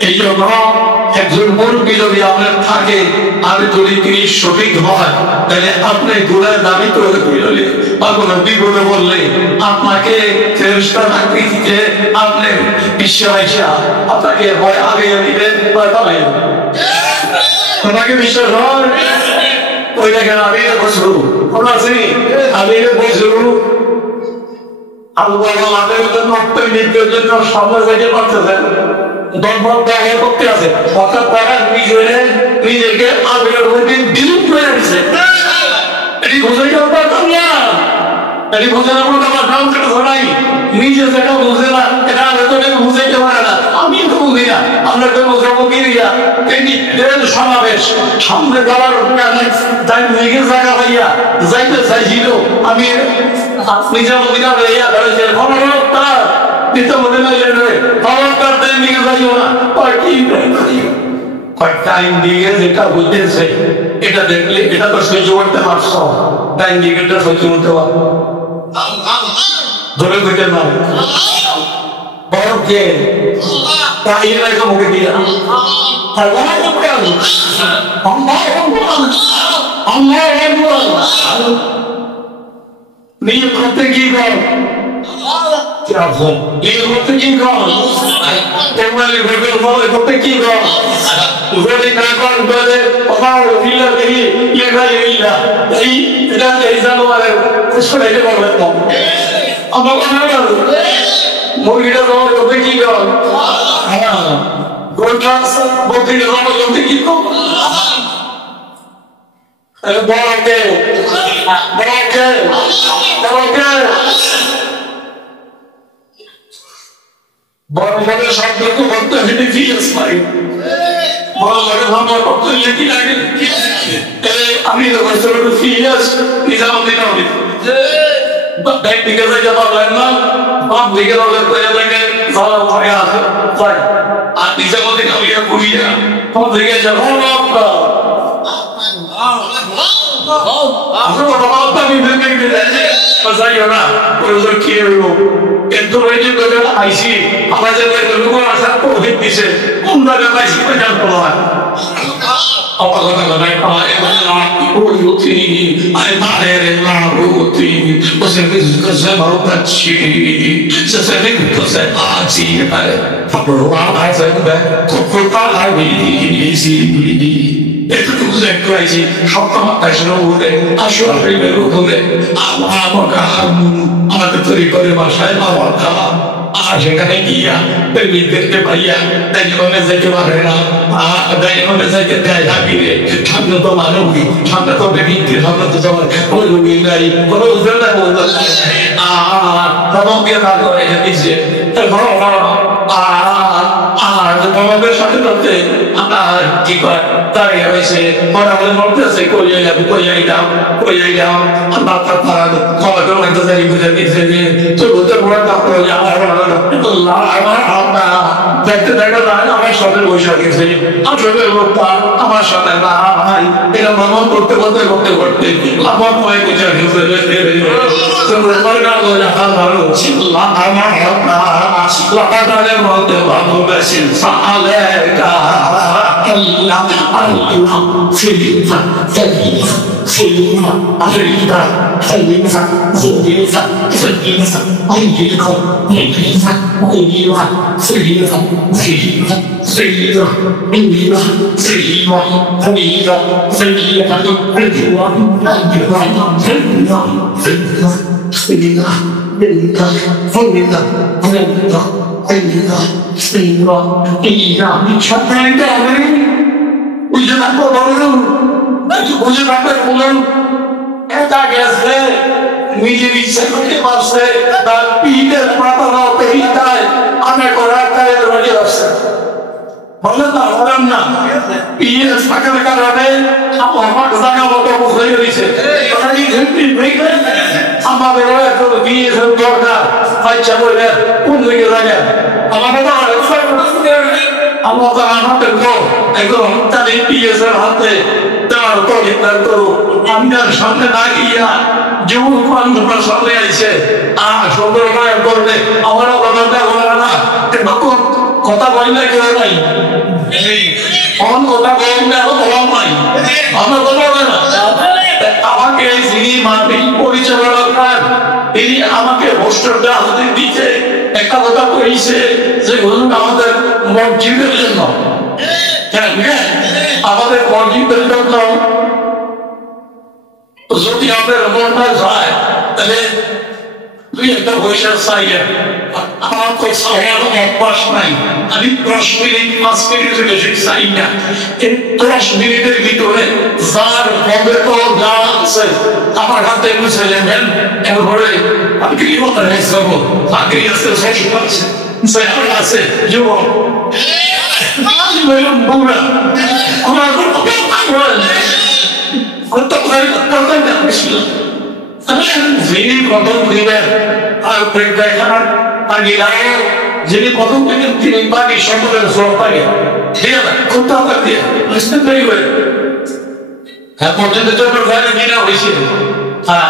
এই জন্য একজন মুরব্বী যদি আপনার থাকে আর যদি তিনি সঠিক হয় তাহলে আপনি গুণের দাবি করে দিলে বা কোনো বিপদে বললে আপনাকে ফেরেশতার আকৃতিতে আপনি বিশ্বাসা আপনাকে হয় আগে দিবে বা পাবে তোমাকে বিশ্বাস হয় ওই দেখেন আমি বসরু কোনো আছে আমি বসরু আল্লাহ আমাদের জন্য অত্যন্ত জন্য সামনে যাইতে পারতেছেন দরবার দেখা করতে আছে অর্থাৎ তারা নিজেকে আবেগের মধ্যে বিলুপ করে রাখছে এটি বুঝাইতে পারতাম না এটি বোঝানোর মতো আমার নাম কেটে ধরাই নিজে যেটা বুঝে না এটা আলোচনা বুঝাইতে পারে না আমি তো বুঝি না আমরা তো বোঝাবো কি দিয়া এটি সমাবেশ সামনে যাওয়ার তাই নিজের জায়গা পাইয়া যাইতে চাইছিল আমি নিজের অভিনয় হইয়া ধরেছে খবর তার দিতে মনে না খবর করতে নিয়ে যাইও না টাইম দিয়ে যেটা বুঝতেছে এটা দেখলে এটা তো সহ্য করতে পারছ টাইম দিকেটা সহ্য করতে পার ধরে বুঝতে না বড় কে তাই লাগে মুখে দিয়া নিয়ে করতে কি কর করতে কি কর করতে কি কর যদি না কর বলে মুরগিটা করতে কি কর গোটা বকরিটা করতে কি কর বড়কে বড়কে বড়কে বড় বড় শব্দকে বলতে হেঁটে ফিরেস পাই বড় বড় ভাবনা করতে লেখি লাগে আমি তো বছর ফিরেস নিজামুদ্দিন আমি ব্যাগ দিকে যাইতে পারলেন না বাপ দিকে করে লাগে ভালো ভাবে আছে আর নিজামুদ্দিন আমি ঘুরিয়ে তোমার দিকে যাবো কিন্তু আইসি আমাদের আসার প্রভেদ দিছে কোন জায়গায় পাইছি জানতো না এতটুকু দেখতে পাইছি সপ্তাহ আমাদের তৈরি করে বাসায় আমার খাওয়া আর সেখানে গিয়া দেখতে পাইয়া দাইনে যাইতে পারে না দাইনে যাইতে দেয় ঢাকিরে সামনে তো মানবী সামনে তো ব্যক্তি সামনে তো তোমার কোনো রুগী নাই কোনো তোমাকে কাজ করে দিচ্ছে আর তোমাদের সাথে সাথে আমার কি করে দাঁড়িয়ে রয়েছে মনে মনে বলতেছে করিয়ে দাও আমার খবর করতে জানি বুঝে দিচ্ছে যে তোর বলতে বড় দেখতে দেখা যায় আমার সাথে বসে গেছে আসলে লোকটা আমার সাথে নাই এটা ভ্রমণ করতে আমার মনে বুঝে ভালোবাসেন নিজের ইচ্ছা করতে পারছে তার পিঠের পাতা পেরিতায় অনেক রাস্তায় রয়ে আসছে বললেন না বলেন না পিঠের থাকার কারণে আমার জায়গা মতো হয়ে গেছে আমাদের বিয়ে দরকার বাচ্চা বললে কোন দিকে জায়গা আমাদের Allah আমাদের একদম তাদের পিএসের হাতে তার পরিত্যাগ করো আমার সামনে না গিয়া যেমন তোমার সামনে আইছে সুন্দর করবে আমার কথা বলে না কথা বলি না কেউ নাই কোন কথা বলি না বলা নাই আমার কথা বলে না আমাকে যিনি মানবিক পরিচালনা করেন তিনি আমাকে হোস্টেলটা হাতে দিতে একটা কথা কইছে যে বলুন আমাদের মসজিদের জন্য আমাদের মসজিদের জন্য যদি আমাদের মনটা যায় তাহলে তুই একটা পয়সা চাই আমার তো চাওয়ার অভ্যাস নাই আমি 10 মিনিট 5 মিনিটের বেশি চাই না এই 10 মিনিটের ভিতরে যার হবে তো যা আছে আমার হাতে মুছে নেবেন এরপরে আমি কি বলতে যাবো চাকরি আছে সব আছে স্যার আছে যুবক আমি বললাম বুড়া আমার কত ভাই কত দেখছিল যিনি প্রথম দিবেন আর দেখার আগে যিনি প্রথম দিবেন তিনি বাকি সকলের সব পাগে ঠিক আছে খুব টাকা দিয়ে বুঝতে পেরে হ্যাঁ পর্যন্ত চক্র হয়েছিল হ্যাঁ